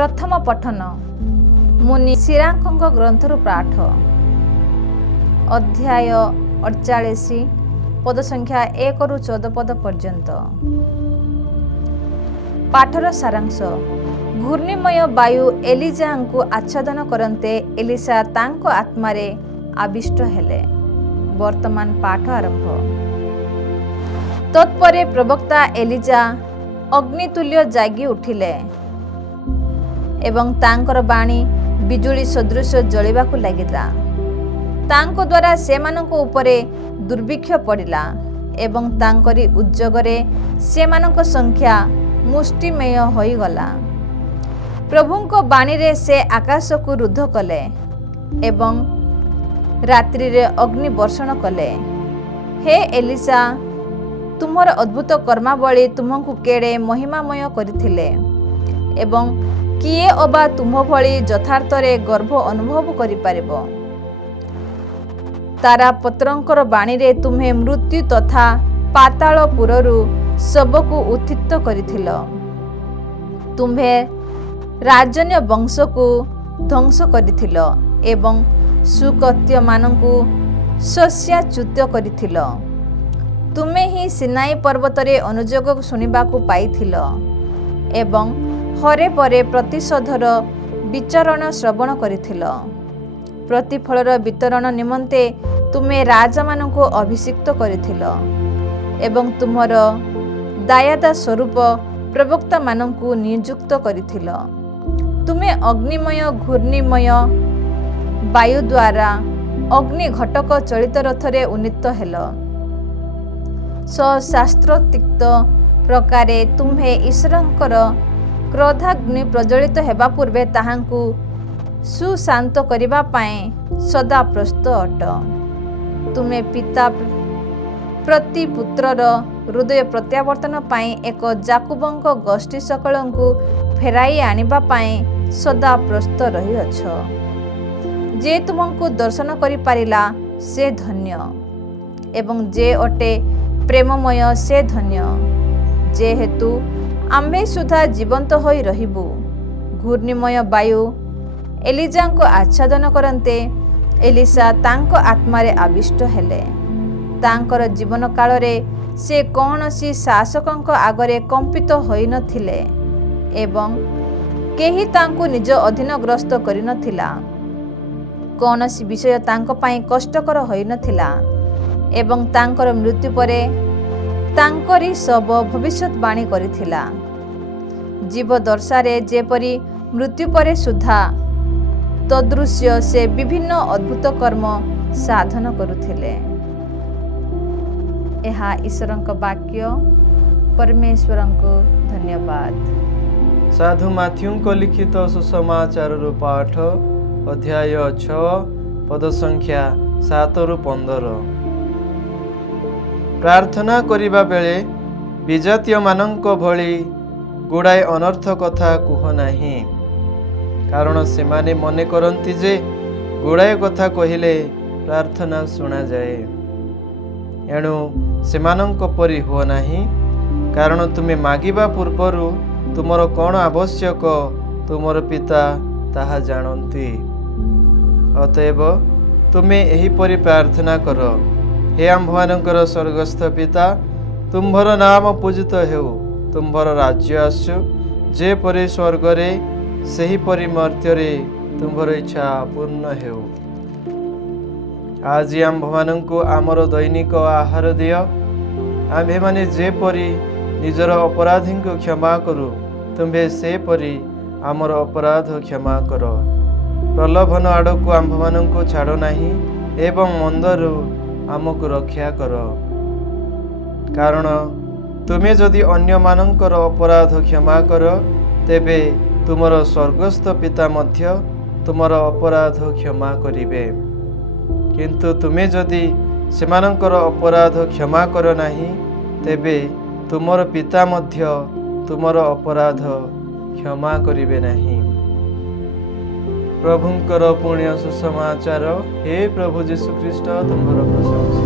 प्रथम पठन मुनि सिरांक ग्रंथरु पाठ अध्याय 48 पद संख्या 1 रु 14 पद पर्यंत। पाठर सारांश। घूर्णिमय वायु एलिजा को आच्छादन करते एलिसा तांको आत्मारे आविष्ट हेले। वर्तमान पाठ आरंभ। तत्परे प्रवक्ता एलिजा अग्नितुल्य जागी उठिले एवं तांकर बाणी बिजुली सदृश जलिबाकु लागिला। तांको द्वारा सेमानंको उपरे दुर्भिक्ष पड़िला एवं तांकरी उद्योगरे सेमानंको संख्या मुष्टिमेय होई गला। प्रभुंको बाणी रे से आकाश को रुद्ध कले एवं रात्रि रे अग्नि वर्षण कले। हे एलिसा, तुमर अद्भुत कर्मावली तुमको केड़े महिमामय करिथिले एवं किए अबा तुम भली यथार्थ रे गर्व अनुभव करि पारिबो। तारा पत्रंकर बाणी रे तुम्हे मृत्यु तथा पाताल पुररु सबको उत्थित करिथिल। तुम्हे राजन्य वंश को ध्वंस करिथिल एवं सुकत्य मानंकु शस्याच्युत करिथिल। तुमे ही सिनाई पर्वत रे अनुजोग सुनिबाकु पाइथिल एवं हरे परे प्रतिशोधर विचरण श्रवण करिथिल। प्रतिफलर वितरण निमंते तुमे राजा मानंकु अभिषिक्त करिथिल एवं तुमर दायादा स्वरूप प्रवक्ता मानंकु नियुक्त करिथिल। तुमे अग्निमय घूर्णिमय वायु द्वारा अग्नि घटक चलित रथरे उन्नीत हेल। शास्त्रोक्त प्रकारे तुम्हे ईश्वरंकर क्रोधाग्नि प्रज्वलित हेबा पूर्वे ताहांकु सुशांत करिबा पाए सदा प्रस्तुत अट। तुमे पिता प्रति पुत्रर हृदय प्रत्यावर्तन पाए एक जाकुबंक गोष्ठी सकलंकु फेराई आनिबा पाए सदा प्रस्तुत रही अछ। जे तुमको दर्शन करि पारिला से धन्य एवं जे अटे प्रेममय से धन्य। जेहेतु आम्भे सुधा जीवंत होई रहिबु। घूर्णिमय वायु एलिजा को आच्छादन करते एलिसा तांको आत्मारे आविष्ट हेले। तांकर जीवन काल रे से कौनसी शासकंक आगरे कंपित होई नथिले एवं केही तांको निज अधीनग्रस्त करि नथिला। कौनसी विषय तांको पाई कष्टकर होई नथिला एवं तांकर मृत्यु परे तांकरी सब भविष्यवाणी करिथिला। जीव दर्शारे जेपरि मृत्यु परे सुधा तदृश्य से विभिन्न अद्भुत कर्म साधन करुथिले। एहा ईश्वरंक वाक्य। परमेश्वरंको धन्यवाद। साधु माथ्यूंको लिखित सुसमाचार पाठ अध्याय 6 पद संख्या 7 रु 15। प्रार्थना करिबा बेले विजातीय मानंको भली गुड़ाए अनर्थ कथा कुह नाही, कारण सेमाने मने करंती जे गुड़ाए कथा कहिले प्रार्थना सुना जाए। एणु सेमानंको परि हुओ नाही, कारण तुमे मागिबा पूर्वरु तुमर कौन आवश्यक तुमर पिता ताहा जानती। अतएव तुमे एहिपरि प्रार्थना कर। हे आम्भमानंकर स्वर्गस्थ पिता, तुम्भर नाम पूजित हेउ, तुम्भर राज्य आसु, जे परि स्वर्गरे सेही परि मर्त्यरे तुम्भर इच्छा पूर्ण हेउ। आज आम्भमानंकु आमर दैनिक आहार दिय। आम्भे माने जे परि निजर अपराधींको क्षमा करू, तुम्भे से परि आमर अपराध क्षमा कर। प्रलोभन आड़कु आम्भमानंकु छाड़ नाही एवं मंदरु आमको रक्षा कर, कारण तुमे जदि अन्य मानंकर अपराध क्षमा कर तेबे तुमर स्वर्गस्थ पिता मध्य तुमर अपराध क्षमा करिवे। किंतु तुमे जदि सेमानंकर अपराध क्षमा कर नाही तेबे तुमर पिता मध्य तुमर अपराध क्षमा करिवे नाही। प्रभुंकर पुण्य सुसमाचार। हे प्रभु जीशु ख्रीष्ट, तुम्हारा प्रशंसा।